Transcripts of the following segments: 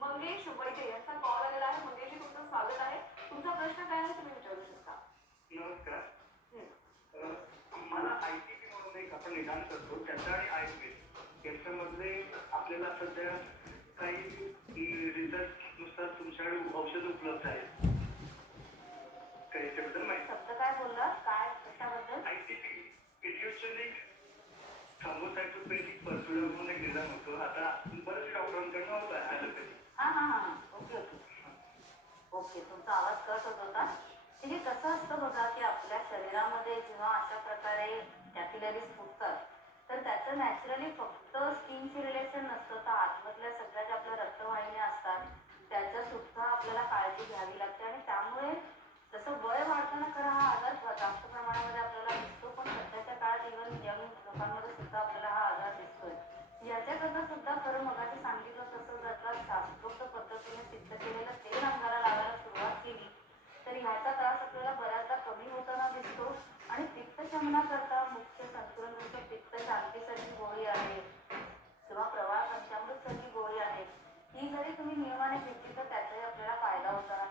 मंगेश वैद्य यांचा कॉल आलेला आहे. मंगेशजी तुमचं स्वागत आहे. तुमचा प्रश्न काय आहे तुम्ही विचारू शकता. नमस्कार. हं. मला आयटीपी म्हणून एक आपण निदान करतो त्याचा आणि आयुर्वेद याच्यामधले आपल्याला सध्या काही रिसर्च नुसार तुमच्याकडे औषध उपलब्ध आहेत का याच्याबद्दल माहिती. शब्द काय बोललात, काय कशाबद्दल? आयटीपी इडिओजेनिक थ्रोम्बोसाइटोपेनिक परफ्युरा म्हणून एक निदान होतं. आता बरेच डॉक्टरांकडनं होत आहे ॲलोपॅथी. हां हां हां ओके ओके ओके. तुमचा आवाज कट होत होता. हे कसं असतं बघा की आपल्या शरीरामध्ये जेव्हा अशा प्रकारे कॅपिलरीज फुटतात तर त्याचं नॅचरली फक्त स्किनशी रिलेशन नसतं, तर आतमधल्या सगळ्या ज्या आपल्या रक्तवाहिन्या असतात त्याचं सुद्धा आपल्याला काळजी घ्यावी लागते. आणि त्यामुळे जसं वय वाढताना खरं हा आजार जास्त प्रमाणामध्ये आपल्याला दिसतो, पण सध्याच्या काळात इव्हन यंग लोकांमध्ये सुद्धा आपल्याला हा आजार दिसतोय. याच्याकरता सुद्धा खरं मगाशी सांगितलं तसं जर का शास्त्रोक्त पद्धतीने सिद्ध केलेलं तेल अंगाला लावायला सुरुवात केली तर ह्याचा त्रास आपल्याला बऱ्याचदा कमी होताना दिसतो. आणि पित्तशमनाकरता मुख्य संतुलन जसं पित्त शांतीसाठी गोळी आहे किंवा प्रवाळ पंचामृतसाठी गोळी आहे, ही जरी तुम्ही नियमाने घेतली तर त्याचाही आपल्याला फायदा होताना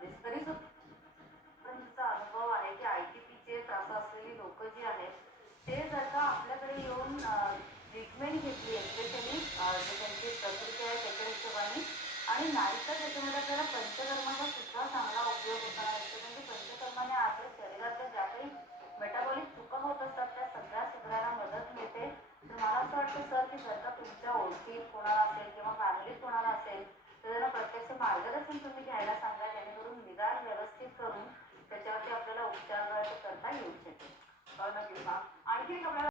दिसतो. तरी सुद्धा अनुभव आहे की आयटीपीचे त्रास असलेली लोक जी आहेत ते जर का आपल्याकडे येऊन ट्रीटमेंट घेतली एस्पेशली जे त्यांची प्रकृती आहे त्याच्या हिशोबाने, आणि नाहीतर त्याच्यामध्ये आपल्याला पंचकर्माचा सुद्धा चांगला उपयोग होताना दिसतो. म्हणजे पंचकर्माने आपल्या शरीरातल्या ज्या काही मेटाबॉलिक चुका होत असतात त्या सगळ्या सुधारायला मदत मिळते. तर मला असं वाटतं सर की जर का तुमच्या ओळखीत कोणाला असेल किंवा फॅमिलीत कोणाला असेल तर त्यांना प्रत्यक्ष मार्गदर्शन तुम्ही घ्यायला सांगा, जेणेकरून निदान व्यवस्थित करून त्याच्यावरती आपल्याला उपचार करता येऊ शकेल. नक्कीच. आणखी एक आपल्याला